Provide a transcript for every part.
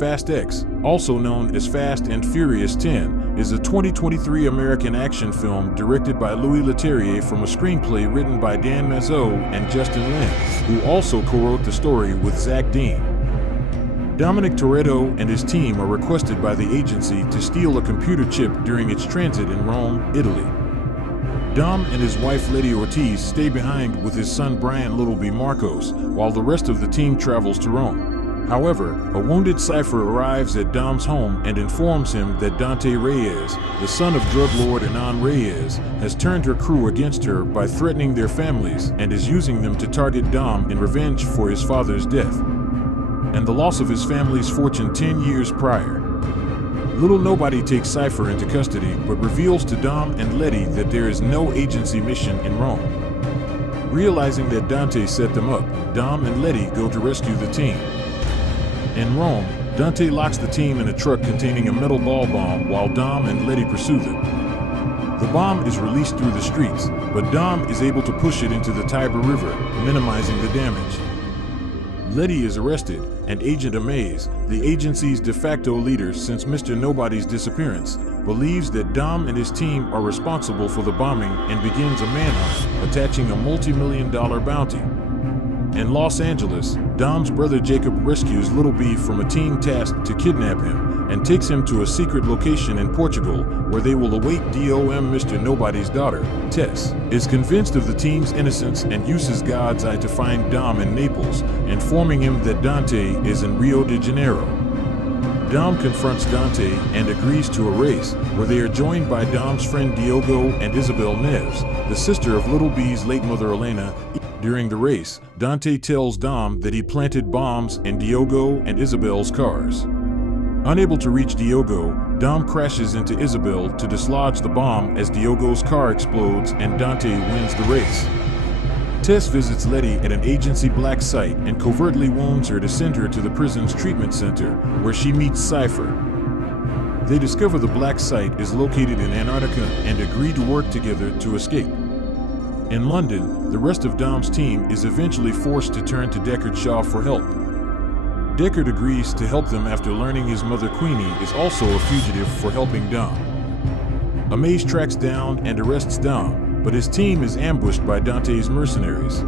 FastX, also known as Fast and Furious 10, is a 2023 American action film directed by Louis Leterrier from a screenplay written by Dan Mazeau and Justin Lin, who also co-wrote the story with Zach Dean. Dominic Toretto and his team are requested by the agency to steal a computer chip during its transit in Rome, Italy. Dom and his wife Letty Ortiz stay behind with his son Brian Littleby Marcos, while the rest of the team travels to Rome. However, a wounded Cypher arrives at Dom's home and informs him that Dante Reyes, the son of drug lord Hernan Reyes, has turned her crew against her by threatening their families and is using them to target Dom in revenge for his father's death and the loss of his family's fortune 10 years prior. Little Nobody takes Cypher into custody but reveals to Dom and Letty that there is no agency mission in Rome. Realizing that Dante set them up, Dom and Letty go to rescue the team. In Rome, Dante locks the team in a truck containing a metal ball bomb while Dom and Letty pursue them. The bomb is released through the streets, but Dom is able to push it into the Tiber River, minimizing the damage. Letty is arrested, and Agent Amaze, the agency's de facto leader since Mr. Nobody's disappearance, believes that Dom and his team are responsible for the bombing and begins a manhunt, attaching a multi-million-dollar bounty. In Los Angeles, Dom's brother Jacob rescues Littleby from a team tasked to kidnap him and takes him to a secret location in Portugal where they will await DOM. Mr. Nobody's daughter, Tess, is convinced of the team's innocence and uses God's Eye to find Dom in Naples, informing him that Dante is in Rio de Janeiro. Dom confronts Dante and agrees to a race, where they are joined by Dom's friend Diogo and Isabel Neves, the sister of Littleby's late mother Elena. During the race, Dante tells Dom that he planted bombs in Diogo and Isabel's cars. Unable to reach Diogo, Dom crashes into Isabel to dislodge the bomb as Diogo's car explodes and Dante wins the race. Tess visits Letty at an agency black site and covertly wounds her to send her to the prison's treatment center, where she meets Cypher. They discover the black site is located in Antarctica and agree to work together to escape. In London, the rest of Dom's team is eventually forced to turn to Deckard Shaw for help. Deckard agrees to help them after learning his mother Queenie is also a fugitive for helping Dom. Amaze tracks down and arrests Dom, but his team is ambushed by Dante's mercenaries.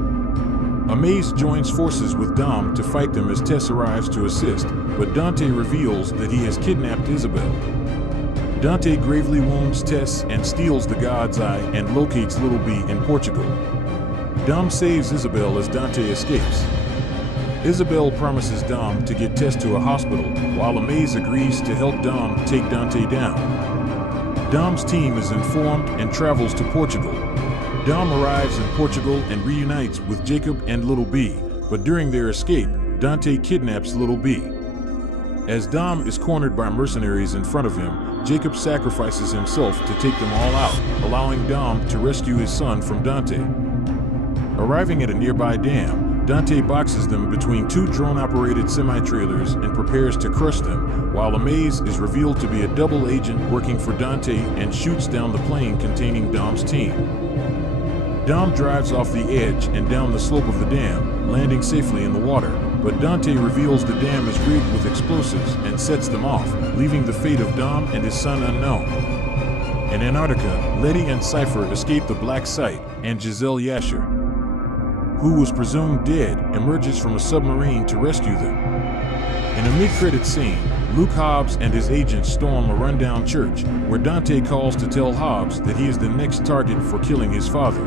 Amaze joins forces with Dom to fight them as Tess arrives to assist, but Dante reveals that he has kidnapped Isabel. Dante gravely wounds Tess and steals the God's Eye and locates Littleby in Portugal. Dom saves Isabel as Dante escapes. Isabel promises Dom to get Tess to a hospital, while Amaze agrees to help Dom take Dante down. Dom's team is informed and travels to Portugal. Dom arrives in Portugal and reunites with Jacob and Littleby, but during their escape, Dante kidnaps Littleby. As Dom is cornered by mercenaries in front of him, Jacob sacrifices himself to take them all out, allowing Dom to rescue his son from Dante. Arriving at a nearby dam, Dante boxes them between two drone-operated semi-trailers and prepares to crush them, while Amaze is revealed to be a double agent working for Dante and shoots down the plane containing Dom's team. Dom drives off the edge and down the slope of the dam, landing safely in the water, but Dante reveals the dam is rigged with explosives and sets them off, leaving the fate of Dom and his son unknown. In Antarctica, Letty and Cypher escape the black site, and Giselle Yasher, who was presumed dead, emerges from a submarine to rescue them. In a mid-credit scene, Luke Hobbs and his agents storm a rundown church, where Dante calls to tell Hobbs that he is the next target for killing his father.